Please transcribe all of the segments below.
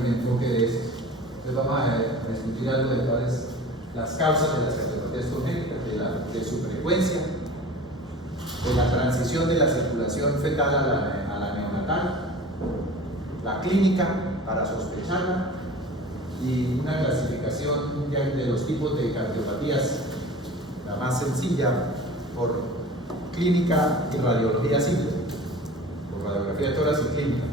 un enfoque de eso. Entonces vamos a discutir algo de cuáles las causas de las cardiopatías congénitas, de su frecuencia, de la transición de la circulación fetal a la neonatal, la clínica para sospecharla y una clasificación mundial de los tipos de cardiopatías, la más sencilla por clínica y radiología simple, por radiografía de tórax y clínica,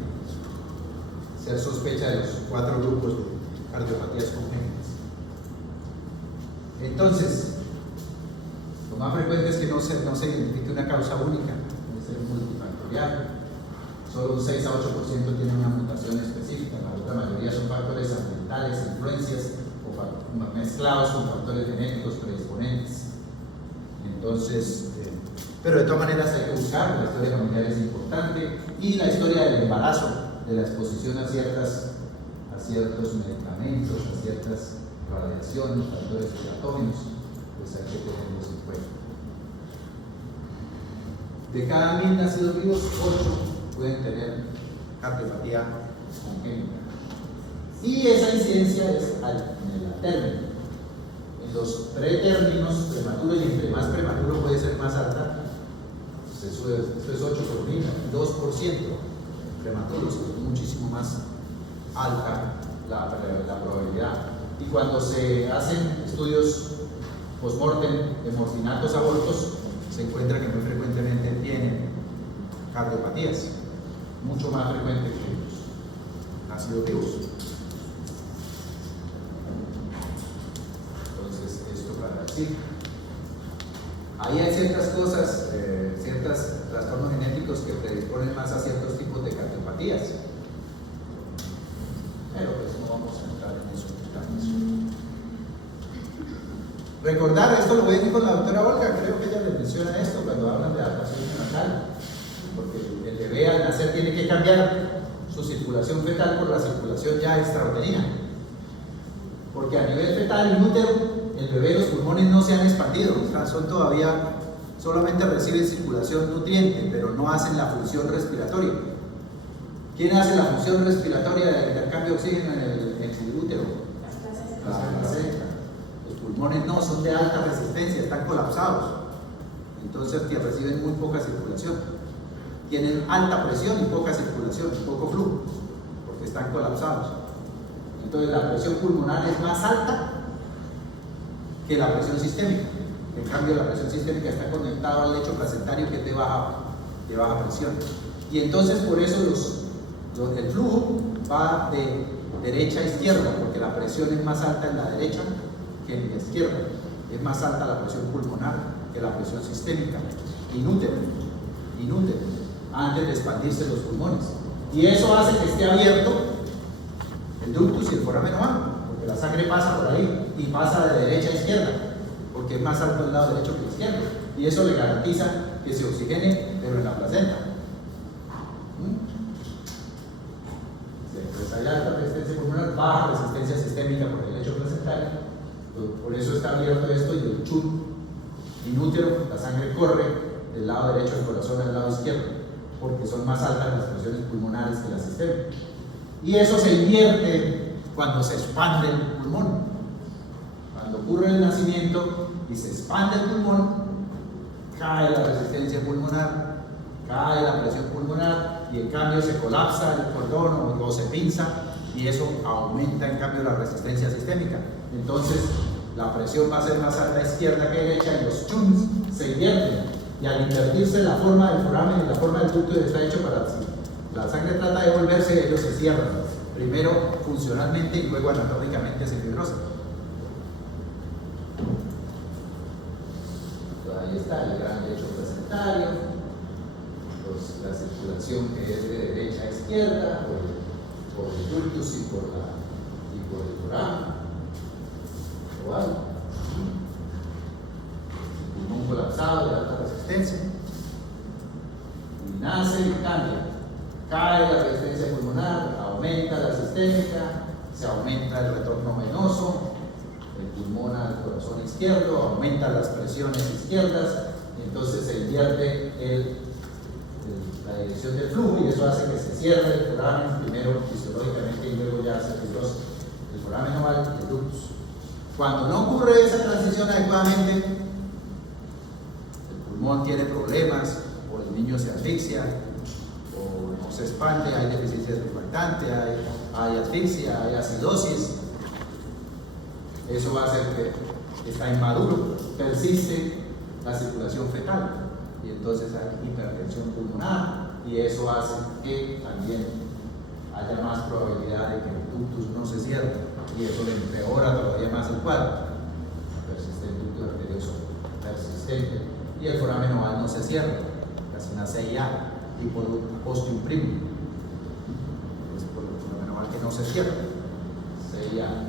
ser sospecha de los 4 grupos de cardiopatías congénitas. Entonces, lo más frecuente es que no se identifique una causa única, puede ser multifactorial. Solo un 6 a 8% tiene una mutación específica, la otra mayoría son factores ambientales, influencias o mezclados con factores genéticos predisponentes. Entonces, pero de todas maneras hay que buscar, la historia familiar es importante y la historia del embarazo, de la exposición a ciertos medicamentos, a ciertas radiaciones, factores teratógenos, pues hay que tenerlos en cuenta. De cada 1000 nacidos vivos, 8 pueden tener cardiopatía congénita. Y esa incidencia es en el término. En los pretérminos prematuros, y entre más prematuro puede ser más alta, pues esto es 8 por 1000, 2% prematuros, que es muchísimo más alta la probabilidad. Y cuando se hacen estudios post-mortem de morfinatos abortos, se encuentra que muy frecuentemente tienen cardiopatías, mucho más frecuente que los nacidos vivos. Entonces, esto para decir, ahí hay ciertas cosas, ciertos trastornos genéticos que predisponen más a ciertos tipos de cardiopatías, pero pues no vamos a entrar en eso. Recordar, esto lo voy a decir con la doctora Olga, creo que ella les menciona esto cuando hablan de adaptación neonatal, porque el bebé al nacer tiene que cambiar su circulación fetal por la circulación ya extrauterina, porque a nivel fetal en útero el bebé, los pulmones no se han expandido, o sea, son todavía, solamente reciben circulación nutriente, pero no hacen la función respiratoria. ¿Quién hace la función respiratoria del intercambio de oxígeno en el útero? La placenta. Los pulmones no, son de alta resistencia, están colapsados, entonces que reciben muy poca circulación, tienen alta presión y poca circulación, poco flujo, porque están colapsados. Entonces la presión pulmonar es más alta que la presión sistémica. En cambio la presión sistémica está conectada al lecho placentario, que es de baja presión, y entonces por eso el flujo va de derecha a izquierda, porque la presión es más alta en la derecha que en la izquierda. Es más alta la presión pulmonar que la presión sistémica, inútero, antes de expandirse los pulmones. Y eso hace que esté abierto el ductus y el foramen ovano, porque la sangre pasa por ahí y pasa de derecha a izquierda, porque es más alto el lado derecho que el izquierdo. Y eso le garantiza que se oxigene, pero en la placenta. Pues hay alta resistencia pulmonar, baja resistencia sistémica por el lecho placentario, por eso está abierto esto, y el chut inútero, la sangre corre del lado derecho del corazón al lado izquierdo, porque son más altas las presiones pulmonares que la sistémica. Y eso se invierte cuando se expande el pulmón. Cuando ocurre el nacimiento y se expande el pulmón, cae la resistencia pulmonar, cae la presión pulmonar, y en cambio se colapsa el cordón o se pinza, y eso aumenta en cambio la resistencia sistémica. Entonces la presión va a ser más alta izquierda que derecha, y los chuns se invierten, y al invertirse la forma del foramen y la forma del ducto está hecho para, si la sangre trata de volverse, ellos se cierran, primero funcionalmente y luego anatómicamente se fibrosan. Ahí está el gran lecho placentario, la circulación que es de derecha a izquierda, por el ductus y por el foramen ovano. Pulmón colapsado de alta resistencia, y nace y cambia, cae la resistencia pulmonar, aumenta la sistémica, se aumenta el retorno venoso, el pulmón al corazón izquierdo, aumenta las presiones izquierdas, y entonces se invierte la dirección del flujo, y eso hace que se cierre el foramen primero fisiológicamente y luego ya se Cuando no ocurre esa transición adecuadamente, el pulmón tiene problemas, o el niño se asfixia, o no se expande, hay deficiencia surfactante, hay asfixia, hay acidosis. Eso va a hacer que está inmaduro, persiste la circulación fetal y entonces hay hipertensión pulmonar y eso hace que también haya más probabilidad de que el ductus no se cierre y eso le empeora todavía más el cuadro. Persiste el ductus arterioso persistente y el foramen oval no se cierra, casi una CIA tipo postio primo, es por el foramen oval que no se cierra, CIA.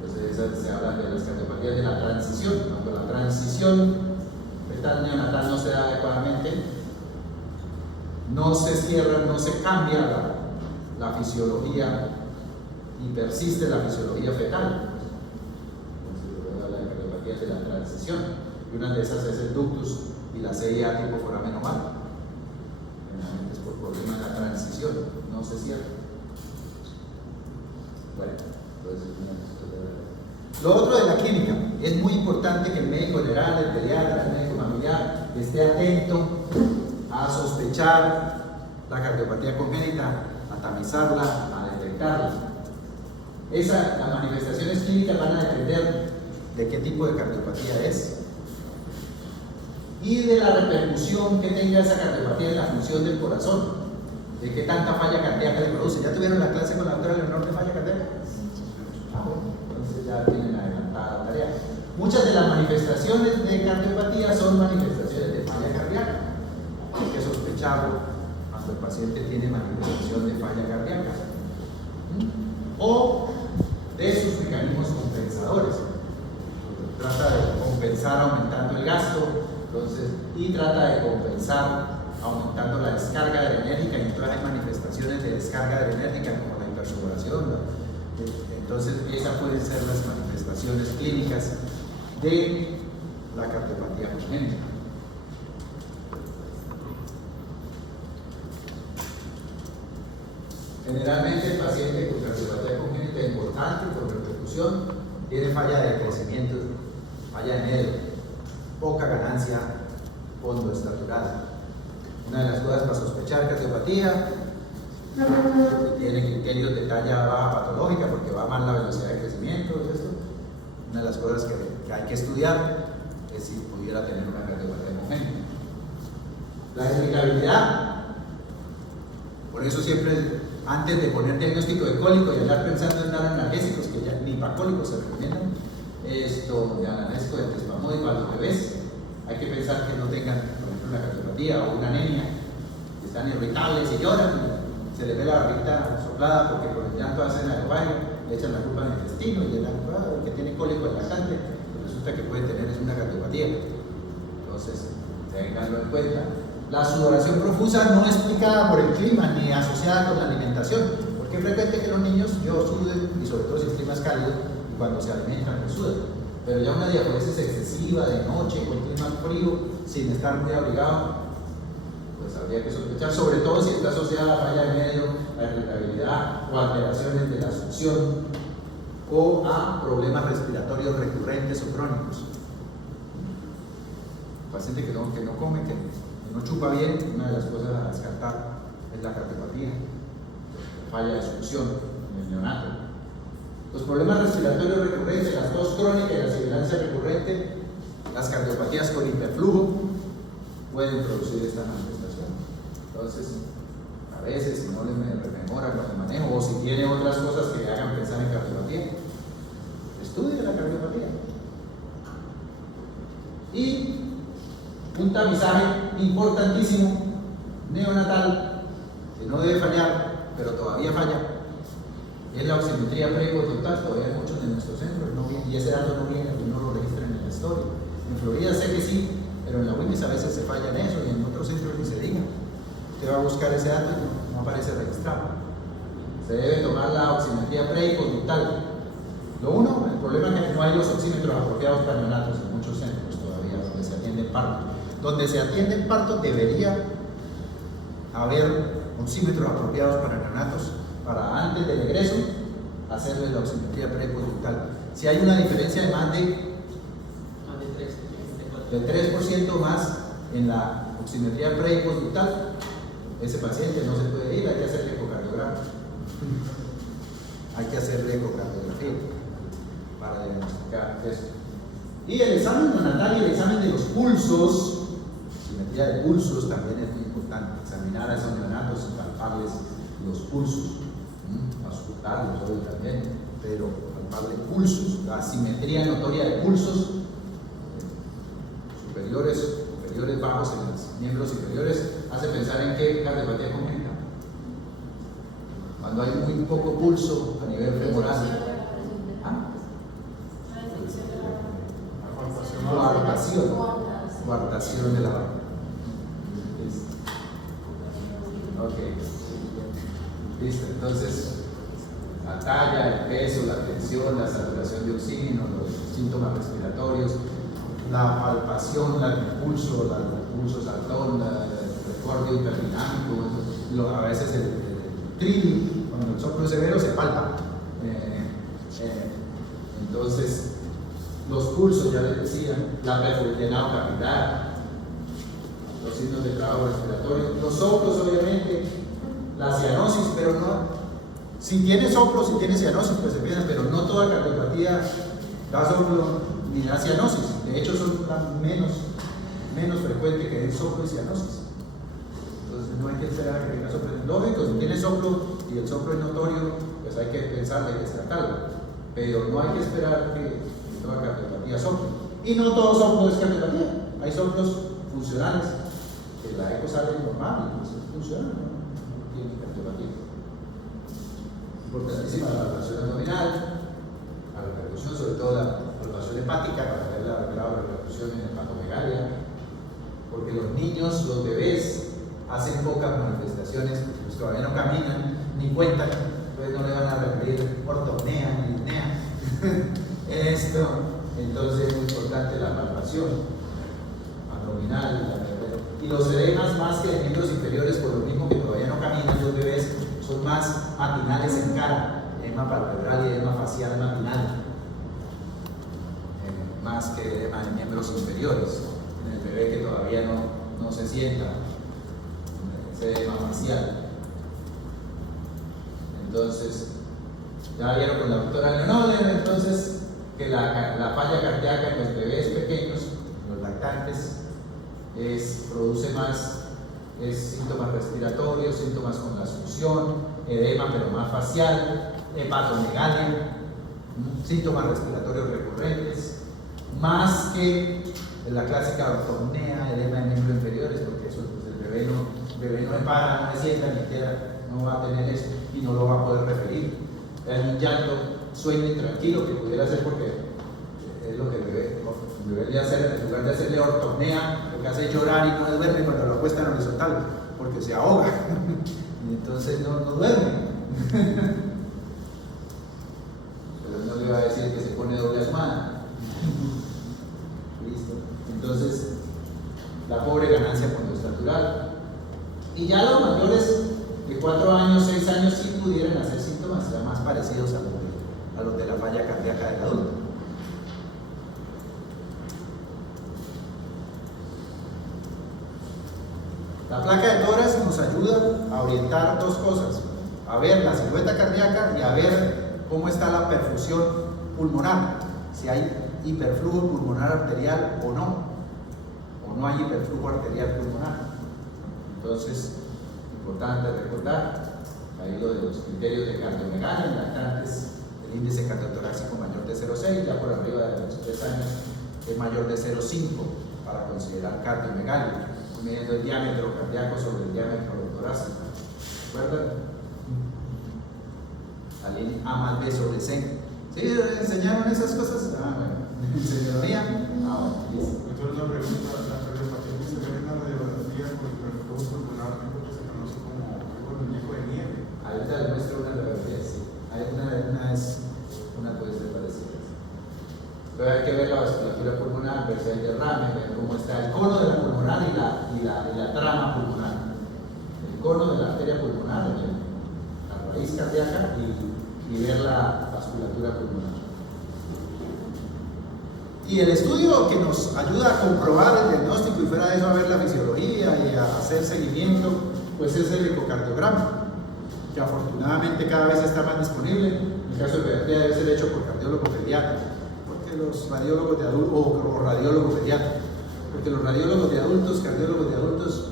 Entonces se habla de las cardiopatías de la transición. Cuando la transición fetal neonatal no se da adecuadamente, no se cierra, no se cambia la fisiología y persiste la fisiología fetal. Entonces se habla de cardiopatías de la transición y una de esas es el ductus y la CIA tipo foramen oval. Generalmente es por problema de la transición, no se cierra. Bueno, entonces lo otro de la clínica, es muy importante que el médico general, el pediatra, el médico familiar esté atento a sospechar la cardiopatía congénita, a tamizarla, a detectarla. Las manifestaciones clínicas van a depender de qué tipo de cardiopatía es y de la repercusión que tenga esa cardiopatía en la función del corazón, de qué tanta falla cardíaca le produce. ¿Ya tuvieron la clase con la doctora Leonor de falla cardíaca? Entonces ya tienen adelantada la tarea. Muchas de las manifestaciones de cardiopatía son manifestaciones de falla cardíaca. Hay que sospecharlo cuando el paciente tiene manifestación de falla cardíaca o de sus mecanismos compensadores. Trata de compensar aumentando el gasto, y trata de compensar aumentando la descarga adrenérgica, y entonces hay manifestaciones de descarga adrenérgica como la hipersudoración. Entonces esas pueden ser las manifestaciones clínicas de la cardiopatía congénita. Generalmente el paciente con cardiopatía congénita importante por repercusión tiene falla de crecimiento, falla de medio, poca ganancia pondoestatural. Una de las cosas para sospechar cardiopatía, tiene criterios de talla baja patológica porque va mal la velocidad de crecimiento, ¿es esto? Una de las cosas que hay que estudiar es si pudiera tener una cardiopatía congénita. La explicabilidad, por eso siempre antes de poner diagnóstico de cólico y andar pensando en dar analgésicos, que ya ni para cólicos se recomiendan, de analgésico de antiespasmódico a los bebés, hay que pensar que no tengan, por ejemplo, una cardiopatía o una anemia, que están irritables y lloran, se les ve la barriguita soplada porque por el llanto hacen aerobaño, le echan la culpa al intestino y el que tiene cólico el lactante, pues resulta que puede tener una cardiopatía. Entonces, tenganlo en cuenta. La sudoración profusa no explicada por el clima ni asociada con la alimentación, porque es frecuente que los niños suden, y sobre todo si el clima es cálido, y cuando se alimentan pues sudan. Pero ya una diaforesis excesiva de noche con clima frío, sin estar muy abrigado, pues habría que sospechar, sobre todo si está asociada a la falla de medio, a la irritabilidad o alteraciones de la succión o a problemas respiratorios recurrentes o crónicos. El paciente que no come, que no chupa bien, una de las cosas a descartar es la cardiopatía, falla de succión en el neonato. Los problemas respiratorios recurrentes, la tos crónica y la sibilancia recurrente, las cardiopatías con hiperflujo pueden producir esta manifestación. Entonces, a veces si no les rememora cuando manejo o si tiene otras cosas que le hagan pensar en cardiopatía, estudie la cardiopatía. Y un tamizaje importantísimo, neonatal, que no debe fallar, pero todavía falla, es la oximetría preconductal. Todavía hay muchos de nuestros centros, y ese dato no viene, no lo registran en la historia. En Florida sé que sí, pero en la UIMIS a veces se falla en eso, y en otros centros ni se diga. Usted va a buscar ese dato y no aparece registrado. Se debe tomar la oximetría preconductal. Lo uno, el problema es que no hay los oxímetros apropiados para neonatos en muchos centros todavía donde se atiende el parto. Donde se atiende el parto debería haber oxímetros apropiados para neonatos para antes del egreso hacerle la oximetría preconductal. Si hay una diferencia de más de 3% más en la oximetría pre y postductal, ese paciente no se puede ir, hay que hacerle ecocardiograma. Hay que hacerle ecocardiografía para diagnosticar eso. Y el examen neonatal y el examen de los pulsos, oximetría de pulsos también es muy importante, examinar a esos neonatos y palparles los pulsos, auscultarlos hoy también, pero palparle pulsos, la asimetría notoria de pulsos, superiores, inferiores, bajos en los miembros inferiores, hace pensar en qué cardiopatía congénita. Cuando hay muy poco pulso a nivel femoral. Coartación de la vagina. Ok. Listo. Entonces, la talla, el peso, la tensión, la saturación de oxígeno, los síntomas respiratorios, la palpación, el pulso saltón, el recordio hiperdinámico, a veces el trill, cuando el soplo es severo se palpa. Entonces, los pulsos, ya les decía, la perfusionado capilar, los signos de trabajo respiratorio, los soplos, obviamente, la cianosis, pero no. Si tiene soplo, si tiene cianosis, pues se piensa, pero no toda cardiopatía da soplo ni da cianosis. De hecho, son menos frecuentes que den soplo y cianosis. Entonces, no hay que esperar a que tenga soplo. Lógico, si tiene soplo y el soplo es notorio, pues hay que pensar, hay que descartarlo. Pero no hay que esperar que toda cardiopatía sople. Y no todo soplo es cardiopatía. Hay soplos funcionales que la eco sale normal y pues es funcional, no tiene cardiopatía. Importantísima la palpación abdominal, la repercusión, sobre todo la palpación hepática para ver la grave repercusión en hepatomegalia, porque los niños, los bebés, hacen pocas manifestaciones, pues todavía no caminan ni cuentan, entonces no le van a referir ortopnea ni disnea. Entonces es muy importante la palpación abdominal y los edemas más que en miembros inferiores, por lo mismo que todavía no caminan los bebés, son más matinales en cara, edema palpebral y edema facial matinal, más que edema en miembros inferiores, en el bebé que todavía no se sienta, ese edema facial. Entonces, ya vieron con la doctora Leonora, entonces, que la falla cardíaca en los bebés pequeños, los lactantes, produce más síntomas respiratorios, síntomas con la succión, edema pero más facial, hepatomegalia, síntomas respiratorios recurrentes, más que la clásica ortopnea, edema de miembros inferiores, porque eso pues, el bebé no le para, no le sienta, ni siquiera no va a tener eso y no lo va a poder referir. Hay un llanto sueño intranquilo que pudiera ser porque es lo que el bebé le hace, en lugar de hacerle ortopnea, lo que hace es llorar y no duerme cuando lo acuestan horizontal, porque se ahoga y entonces no duerme. Pero no le va a decir que se pone doble asmada. Listo. Entonces, la pobre ganancia postnatural. Y ya los mayores de 4 años, 6 años sí pudieran hacer síntomas ya más parecidos a los de la falla cardíaca del adulto. La placa de tórax nos ayuda a orientar dos cosas, a ver la silueta cardíaca y a ver cómo está la perfusión pulmonar, si hay hiperflujo pulmonar arterial o no hay hiperflujo arterial pulmonar. Entonces, importante recordar, ahí lo de los criterios de cardiomegalia en lactantes, el índice cardiotorácico mayor de 0,6, ya por arriba de los 3 años es mayor de 0,5 para considerar cardiomegalia, midiendo el diámetro cardíaco sobre el diámetro torácico. ¿Recuerdan? A más B sobre C. ¿Sí? ¿Enseñaron esas cosas? Bueno. ¿Señoría? Bueno, listo. Entonces la pregunta, la cardiopatía que se ve en la radiografía con el hiperflujo pulmonar, que se conoce como muñeco de nieve. Ahorita les muestro una radiografía, sí. Hay una puede ser parecida. Pero hay que ver la vasculatura pulmonar, ver si hay derrame, ver cómo está el cono de la pulmonar y la trama pulmonar. El cono de la arteria pulmonar, la raíz cardíaca y ver la vasculatura pulmonar. Y el estudio que nos ayuda a comprobar el diagnóstico y fuera de eso a ver la fisiología y a hacer seguimiento, pues es el ecocardiograma, que afortunadamente cada vez está más disponible. En el caso de pediatría debe ser hecho por cardiólogo pediatra, porque los radiólogos de adultos, o radiólogo pediatra, porque los radiólogos de adultos, cardiólogos de adultos,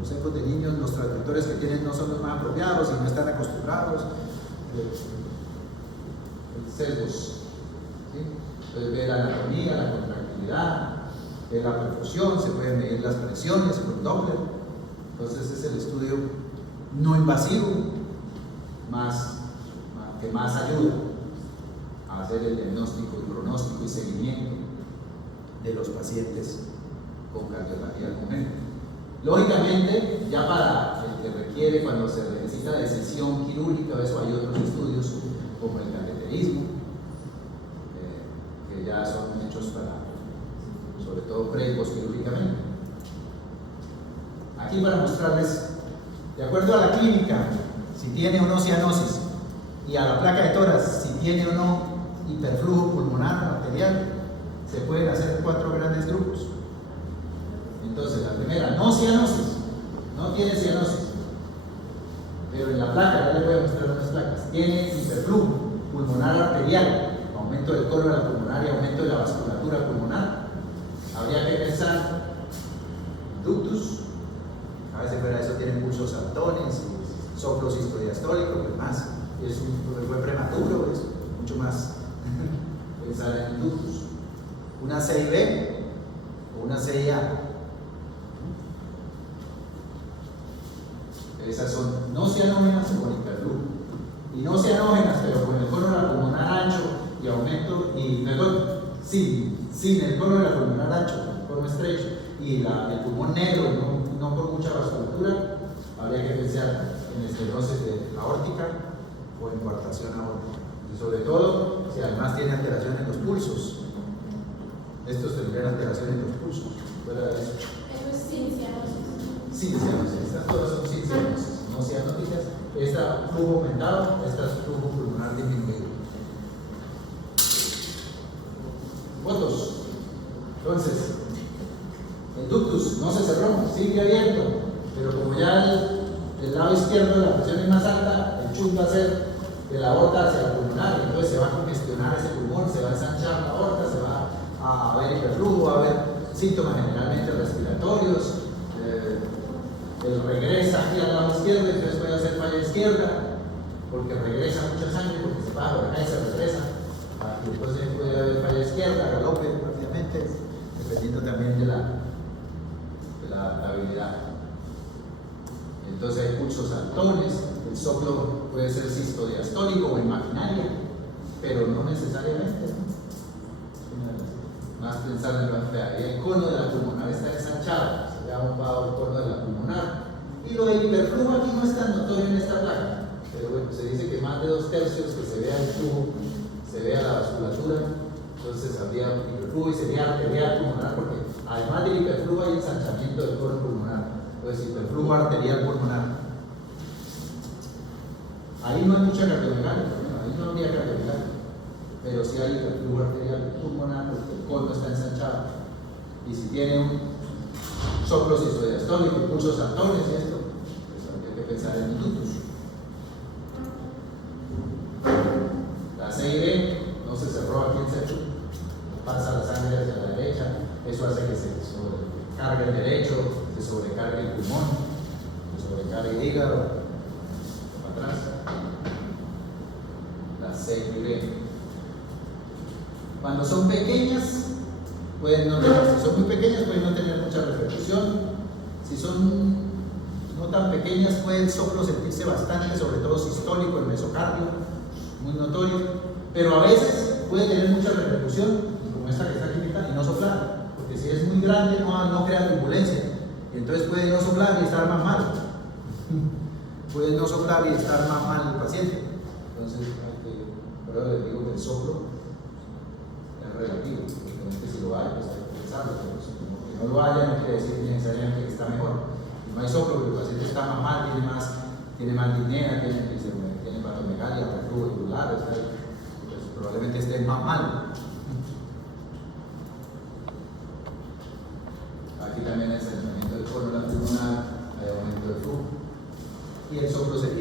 los ecos de niños, los transductores que tienen no son los más apropiados y no están acostumbrados. Sesgos. ¿Sí? Puedes ver la anatomía, la contractilidad, ver la perfusión, se pueden medir las presiones con Doppler. Entonces es el estudio no invasivo que más ayuda a hacer el diagnóstico, el pronóstico y seguimiento de los pacientes con cardiopatía congénita. Lógicamente, ya para el que requiere, cuando se necesita decisión quirúrgica, eso hay otros estudios como el cateterismo, que ya son hechos para, sobre todo pre y posquirúrgicamente. Aquí para mostrarles, de acuerdo a la clínica, si tiene o no cianosis, y a la placa de tórax, si tiene o no hiperflujo pulmonar arterial, se pueden hacer 4 grandes grupos. Entonces, la primera, no cianosis, no tiene cianosis, pero en la placa, ya le voy a mostrar unas placas, tiene hiperflujo pulmonar arterial, aumento del coro de la pulmonar y aumento de la vasculatura pulmonar. Habría que pensar ductus, a veces fuera de eso tienen pulsos saltones, soplo sistodiastólico, pues más, es fue prematuro, es mucho más pensar en ductus. Una CIB o una CIA. Esas son no cianógenas con hiperflujo. Y no cianógenas, pero con el cono de la pulmonar ancho y aumento, sin el cono de la pulmonar ancho, el cono estrecho, y el pulmón negro, no con mucha vasculatura, habría que pensar en estenosis aórtica o en coartación aórtica. Y sobre todo, si además tiene alteración en los pulsos. Estos tendrían alteración en los pulsos. Fuera de eso. Eso es sin cianosis. Sin cianosis, estas todas son sin cianosis, no cianóticas. Esta flujo aumentado, esta es flujo pulmonar disminuido. Fotos. Entonces, el ductus no se cerró, sigue abierto, pero como ya el lado izquierdo de la presión es más alta, el chute va a ser de la aorta hacia la pulmonar, entonces se va a congestionar ese pulmón, se va a ensanchar la aorta, se va a haber hiperflujo, va a haber síntomas generalmente respiratorios. Él regresa aquí al lado izquierdo, entonces puede hacer falla izquierda, porque regresa mucha sangre, porque se baja por acá y se regresa. Y entonces puede haber falla izquierda, galope rápidamente, dependiendo también de la adaptabilidad. Entonces hay pulsos saltones, el soplo puede ser sistodiastólico o en maquinaria, pero no necesariamente. Más pensar en la enfermedad. El cono de la pulmonar está ensanchado, se ha bombado el cono de la pulmonar. Y lo del hiperflujo aquí no es tan notorio en esta placa, pero bueno, se dice que más de 2/3 que se vea el flujo, se vea la vasculatura, entonces habría hiperflujo y sería arterial pulmonar, porque además del hiperflujo hay ensanchamiento del cono pulmonar, entonces hiperflujo arterial pulmonar. Ahí no hay mucha cardiomegalia, ahí no habría cardiomegalia, pero sí hay hiperflujo arterial pulmonar porque el cono está ensanchado. Y si tiene un soplo sistodiastólico, pulsos saltones y esto, pues habría que pensar en ductus. La CIB no se cerró aquí en Secho, pasa la sangre hacia la derecha, eso hace que se sobrecargue el derecho, se sobrecargue el pulmón, se sobrecargue el hígado, para atrás. La CIB. Cuando son pequeñas, pueden no tener, si son muy pequeñas, pueden no tener mucha repercusión. Si son no tan pequeñas, puede el soplo sentirse bastante, sobre todo sistólico, el mesocardio, muy notorio, pero a veces puede tener mucha repercusión, como esta que está aquí y no soplar, porque si es muy grande no crea turbulencia, y entonces puede no soplar y estar más mal. Puede no soplar y estar más mal el paciente. Entonces, por eso les digo que el soplo es relativo, porque si lo hay, pues hay que pensarlo, pero si no lo haya, no quiere decir necesariamente que está mejor. Si no hay soplo, porque el paciente está más mal, tiene más disnea, tiene patomegalia, reflujo tubular, pues probablemente esté más mal.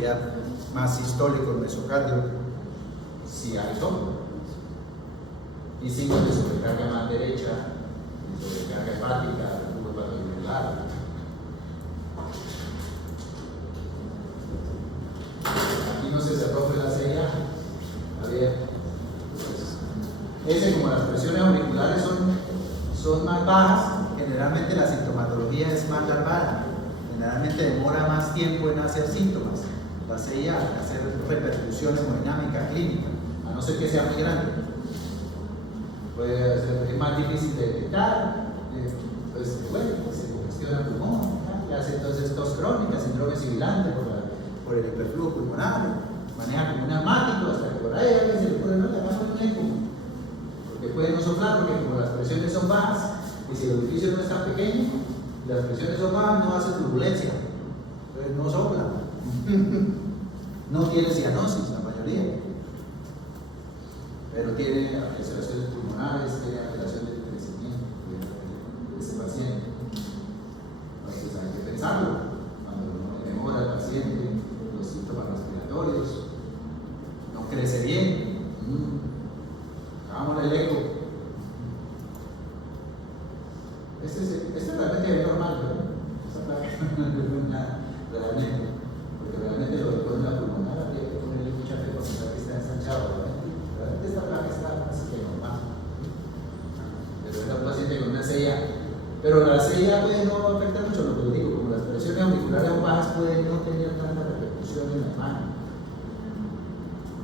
sería más sistólico el mesocardio, si hay sombra. Y signos de sobrecarga más derecha, de sobrecarga hepática, reflujo hepatobiliar. Aquí no se cerró la CIA. A ver, pues, ese, como las presiones auriculares son más bajas, generalmente la sintomatología es más larvada, generalmente demora más tiempo en hacer síntomas, la CIA, en hacer repercusión hemodinámica clínica, a no ser que sea muy grande. Puede ser, es más difícil de detectar, pues bueno, se congestiona el pulmón, y hace entonces tos crónica, síndrome sibilante por el hiperflujo pulmonar, maneja como un asmático hasta que por ahí a veces se le pone la cama de un eco, porque puede no soplar, porque como las presiones son bajas, y si el orificio no es tan pequeño, las presiones son bajas, no hace turbulencia, entonces no sopla, no tiene cianosis la mayoría, pero tiene alteraciones pulmonares, tiene alteración del crecimiento de ese paciente. Entonces hay que pensarlo. Cuando mejora el paciente, los síntomas respiratorios, no crece bien, hagámosle el eco. Este realmente es normal, ¿verdad? Esa placa no es nada, realmente, porque realmente lo que pone la pulmonar habría que ponerle mucha fe para pensar que está ensanchado, ¿verdad? Realmente esta placa está así que normal, pero era un paciente con una CIA, pero la CIA puede no afectar mucho, lo que le digo, como las presiones auriculares bajas pueden no tener tanta repercusión en la imagen,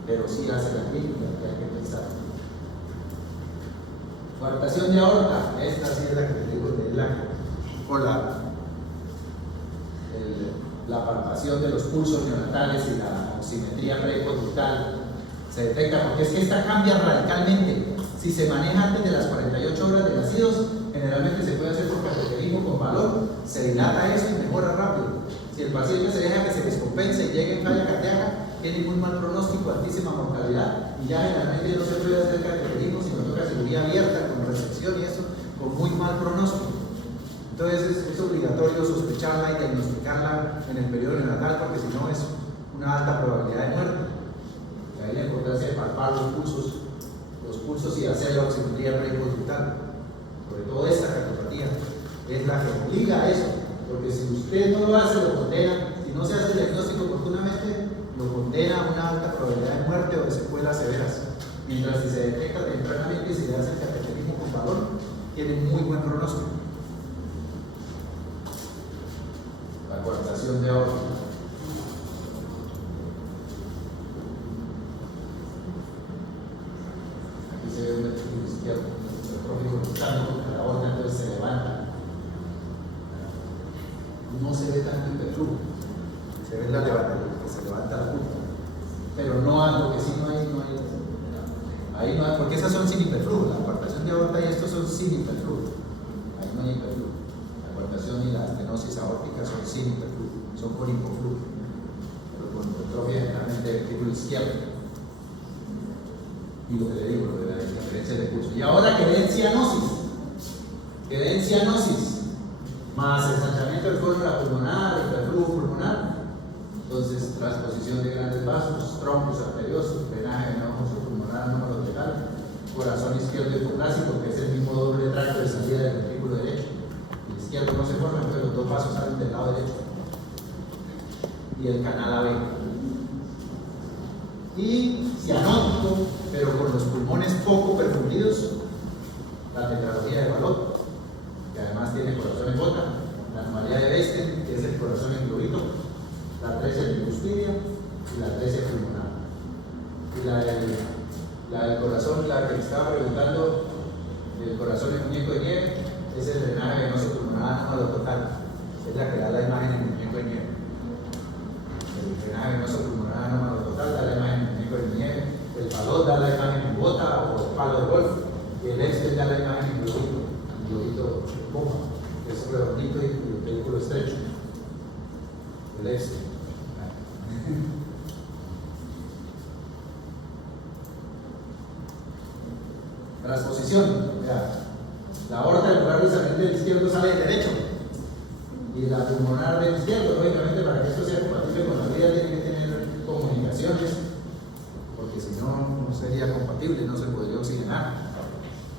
pero sí hace la clínica, que hay que pensar. Coartación de aorta, esta sí es la que te digo, de con la palpación de los pulsos neonatales y la oximetría preconductal se detecta, porque es que esta cambia radicalmente. Si se maneja antes de las 48 horas de nacidos, generalmente se puede hacer por cateterismo con balón, se dilata eso y mejora rápido. Si el paciente se deja que se descompense y llegue en falla cardíaca, tiene muy mal pronóstico, altísima mortalidad, y ya generalmente no se puede hacer cateterismo, sino toca cirugía abierta con resección y eso, con muy mal pronóstico. Entonces es obligatorio sospecharla y diagnosticarla en el periodo neonatal, porque si no es una alta probabilidad de muerte. Y ahí la importancia de palpar los pulsos y hacer la oximetría preconductal. Sobre todo esta cardiopatía es la que obliga a eso, porque si usted no lo hace, lo condena. Si no se hace el diagnóstico oportunamente, lo condena a una alta probabilidad de muerte o de secuelas severas. Mientras si se detecta tempranamente y se le hace el cateterismo con balón, tiene muy buen pronóstico. La coartación de aorta. Aquí se ve un ventrículo izquierdo, el próximo buscando porque la aorta entonces se levanta. No se ve tanto hiperflujo, se ve la levantadura, que se levanta la punta, pero no hay, porque si no hay, ahí no hay, porque esas son sin hiperflujo, la coartación de aorta y estos son sin hiperflujo, ahí no hay hiperflujo, la coartación y la estenosis aórtica son sin hiperflujo, son con hipoflujo, pero con hipertrofia generalmente del ventrículo izquierdo. Y lo que le digo, lo de la interferencia de pulso. Y ahora que den cianosis, más ensanchamiento del córnea pulmonar, hiperflujo pulmonar, entonces transposición de grandes vasos, trombos arteriosos, drenaje venoso pulmonar no lateral, corazón izquierdo hipoplásico, que es el mismo doble tracto de salida del ventrículo derecho. El izquierdo no se forma, entonces los dos vasos salen del lado derecho. Y el canal AB. Y cianótico, pero con los pulmones poco perfundidos, la tetralogía de Fallot, que además tiene corazón en gota, la anomalía de Westen, que es el corazón en globito, la 13 tricuspidia y la 13 pulmonar. Y la del corazón, la que estaba preguntando, el corazón en muñeco de nieve, es el drenaje venoso pulmonar anómalo total, es la que da la imagen en muñeco de nieve. El drenaje venoso pulmonar anómalo total da la imagen en muñeco de nieve, el Fallot da la imagen en bota o palo de golf, y el Westen da la imagen en globito bomba, que es redondito y el vehículo estrecho. El Westen. Transposición, la aorta en lugar de salir del izquierdo sale del derecho y la pulmonar del izquierdo, lógicamente para que esto sea compatible con la vida tiene que tener comunicaciones, porque si no, no sería compatible, no se podría oxigenar.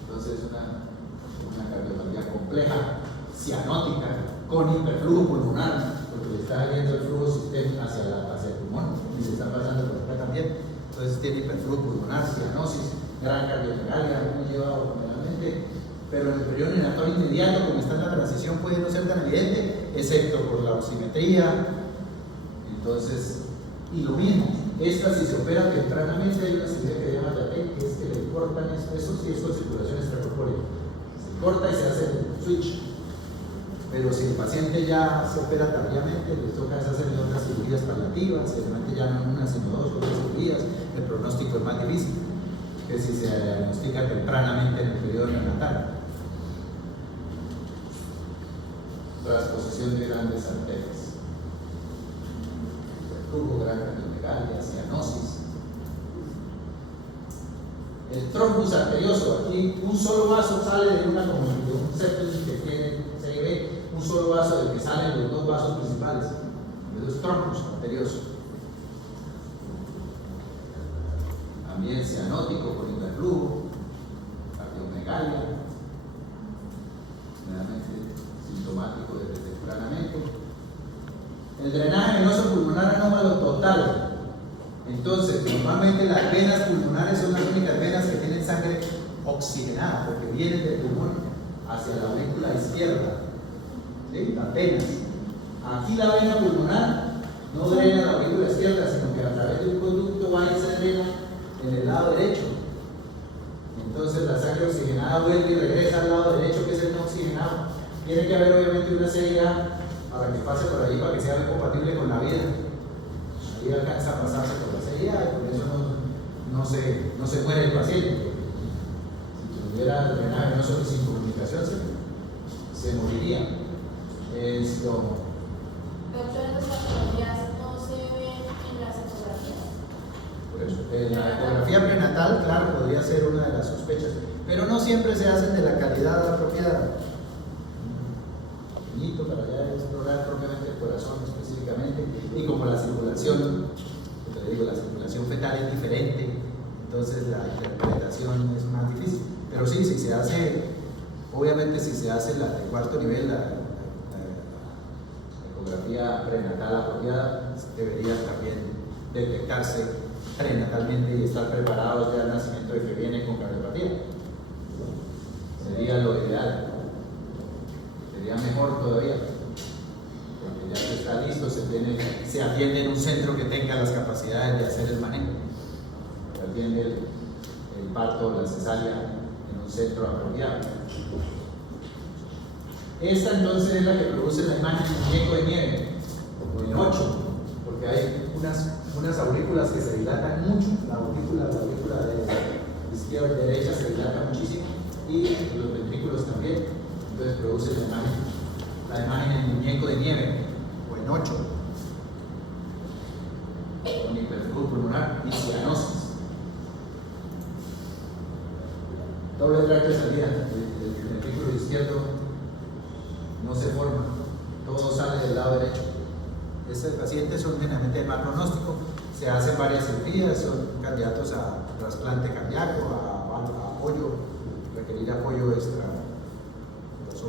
Entonces, una cardiopatía compleja, cianótica, con hiperflujo pulmonar, porque le está yendo el flujo sistémico hacia el pulmón y se está pasando por acá también. Entonces, tiene hiperflujo pulmonar, cianosis, gran cardiomegalia, muy llevado generalmente, pero en el periodo neonatal inmediato, como está en la transición, puede no ser tan evidente, excepto por la oximetría. Entonces, y lo mismo, esta si se opera tempranamente, hay una cirugía que se llama TATEC, que es que le cortan eso sí es con circulación extracorpórea. Se corta y se hace el switch. Pero si el paciente ya se opera tardíamente, les toca hacer otras cirugías paliativas, generalmente ya no una, sino dos o tres cirugías, el pronóstico es más difícil que si se diagnostica tempranamente en el periodo neonatal. Transposición de grandes arterias, flujo, gran cardiomegalia, cianosis. El trombus arterioso, aquí un solo vaso sale de una comunión, de un septum que tiene CIB, un solo vaso del que salen los dos vasos principales. Eso es trombus arterioso. También cianótico con hiperflujo, cardiomegalia, generalmente sintomático desde tempranamente. El drenaje venoso pulmonar anómalo total. Entonces, normalmente las venas pulmonares son las únicas venas que tienen sangre oxigenada, porque vienen del pulmón hacia la aurícula izquierda. ¿Sí? Las venas. Aquí la vena pulmonar no drena la aurícula izquierda, sino que a través de un conducto va y se drena en el lado derecho. Entonces la sangre oxigenada vuelve y regresa al lado derecho, que es el no oxigenado. Tiene que haber obviamente una CIA para que pase por ahí, para que sea compatible con la vida. Ahí alcanza a pasarse por la CIA y por eso no se muere el paciente. Si tuviera drenaje venoso sin comunicación, se moriría. Esto. Doctor, las patologías no se ven en las ecografías. Por eso, la ecografía prenatal, claro, podría ser una de las sospechas, pero no siempre se hacen de la calidad apropiada. Para ya explorar propiamente el corazón específicamente, y como la circulación, te digo, la circulación fetal es diferente, entonces la interpretación es más difícil. Pero sí, si se hace, obviamente si se hace la de cuarto nivel, la ecografía prenatal apropiada, debería también detectarse prenatalmente y estar preparados ya al nacimiento de que viene con cardiopatía. Sería lo ideal. Sería mejor todavía, porque ya que está listo, se atiende en un centro que tenga las capacidades de hacer el manejo. Se atiende el parto o la cesárea en un centro apropiado. Esta entonces es la que produce la imagen de muñeco de nieve, o en 8, porque hay unas aurículas que se dilatan mucho, la aurícula de izquierda y derecha se dilata muchísimo, y los ventrículos también. Entonces produce la imagen en muñeco de nieve, o en 8, con hiperflujo pulmonar y cianosis. Doble tracto de salida, el ventrículo izquierdo no se forma, todo sale del lado derecho. Estos pacientes son generalmente de mal pronóstico, se hacen varias cirugías, son candidatos a trasplante cardíaco, a apoyo, requerir apoyo extra. Aquí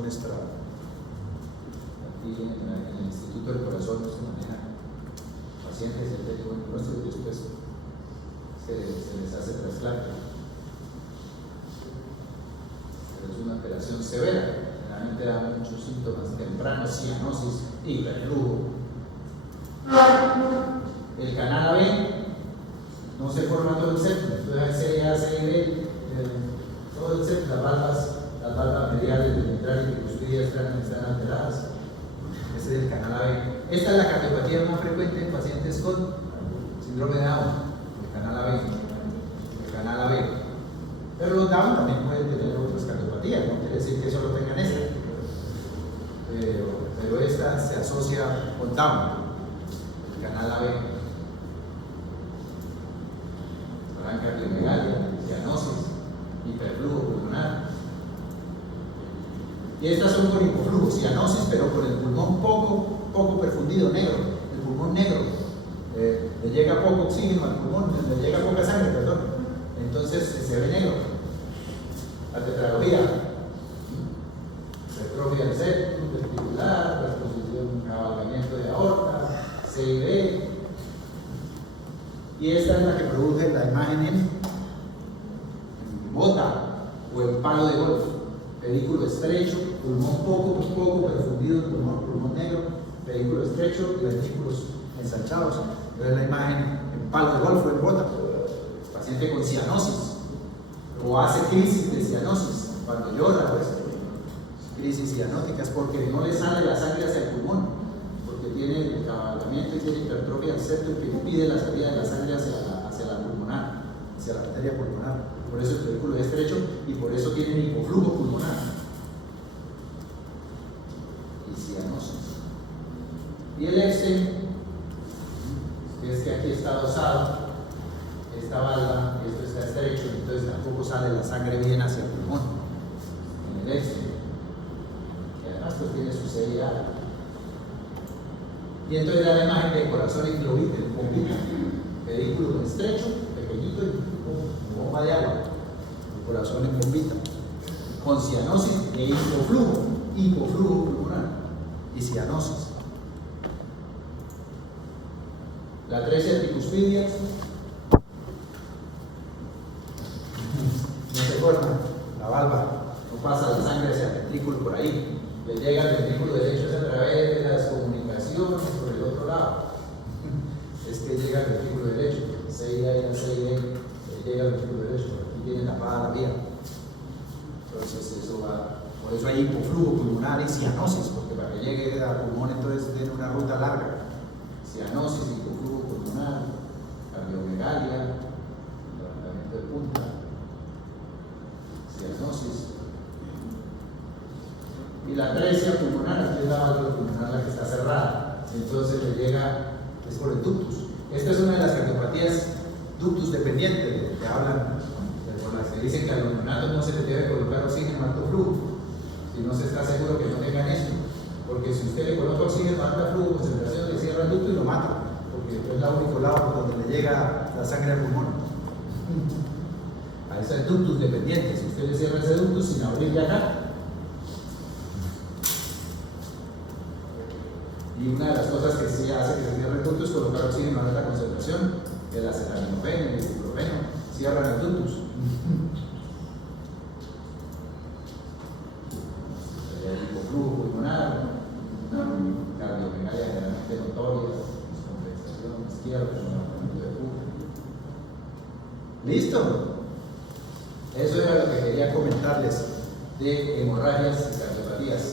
en el Instituto del Corazón se manejan pacientes de buen pronóstico y después se les hace trasplante. Pero es una operación severa, generalmente da muchos síntomas tempranos, cianosis, hiperflujo. El canal AB no se forma todo el septum, entonces ya se ve todo el septum, las valvas mediales del ventral y tricuspidia están alteradas. Ese es el canal AB. Esta es la cardiopatía más frecuente en pacientes con síndrome de Down, el canal AB. El canal AB. Pero los Down también pueden tener otras cardiopatías, no quiere decir que solo tengan esta. Pero esta se asocia con Down, el canal AB. Gran cardiomegalia, cianosis, hiperflujo pulmonar. Y estas son por hipoflujo, cianosis, pero por el pulmón poco perfundido, negro, el pulmón negro. le llega poco oxígeno al pulmón, le llega poca sangre, perdón, entonces se ve negro. La tetralogía, hipertrofia del septum, vestibular, reposición, cabalgamiento de aorta, CID. Y esta es la que produce la imagen en bota o en palo de golf. Vehículo estrecho, pulmón poco perfundido, pulmón negro, vehículo estrecho y ventrículos ensanchados. Entonces la imagen en palo de golf o en bota. Paciente con cianosis o hace crisis de cianosis cuando llora, pues, crisis cianóticas porque no le sale la sangre hacia el pulmón, porque tiene el cabalgamiento y tiene hipertrofia del septum que impide la salida de la sangre hacia la pulmonar, hacia la arteria pulmonar. Por eso el vehículo es estrecho y por eso tiene hipoflujo pulmonar y cianosis. Y el Epstein, que es que aquí está dosado, esta valva, esto está estrecho, entonces tampoco sale la sangre bien hacia el pulmón en el Epstein. Y además pues tiene su CIA. Y entonces da la imagen de corazón en globito, en bombita, vehículo estrecho, pequeñito y bomba de agua, el corazón en bombita, con cianosis e hipoflujo pulmonar y cianosis. La atresia tricuspidia no se forma, la valva, no pasa la sangre hacia el ventrículo por ahí, le llega al ventrículo derecho a través de las comunicaciones por el otro lado. Es que llega al ventrículo derecho, CIA, llega al ventrículo derecho, aquí tiene tapada la vía. Entonces eso va, por eso hay hipoflujo pulmonar y cianosis, porque para que llegue al pulmón entonces tiene una ruta larga. Cianosis, hipoflujo pulmonar, cardiomegalia, levantamiento de punta, cianosis. Y la atresia pulmonar, aquí es la válvula pulmonar la que está cerrada, entonces le llega, es por el ductus. Esta es una de las cardiopatías ductus dependientes, que hablan, por las que dicen que a los neonatos no se les debe colocar oxígeno en alto flujo, si no se está seguro que no tengan esto, porque si usted le coloca oxígeno a alta flujo, concentración, le cierra el ducto y lo mata, porque es el único lado por donde le llega la sangre al pulmón. A eso es ductus dependiente, si usted le cierra ese ductus sin abrirle acá. Y una de las cosas que sí hace que se cierre el ductus es colocar oxígeno a alta concentración, el acetaminofén, el ibuprofeno, cierran el ductus. El hipoflujo pulmonar, cardiomegalia generalmente notoria, descompensación izquierda, levantamiento de punta. ¿Listo? Eso era lo que quería comentarles de hemorragias y cardiopatías.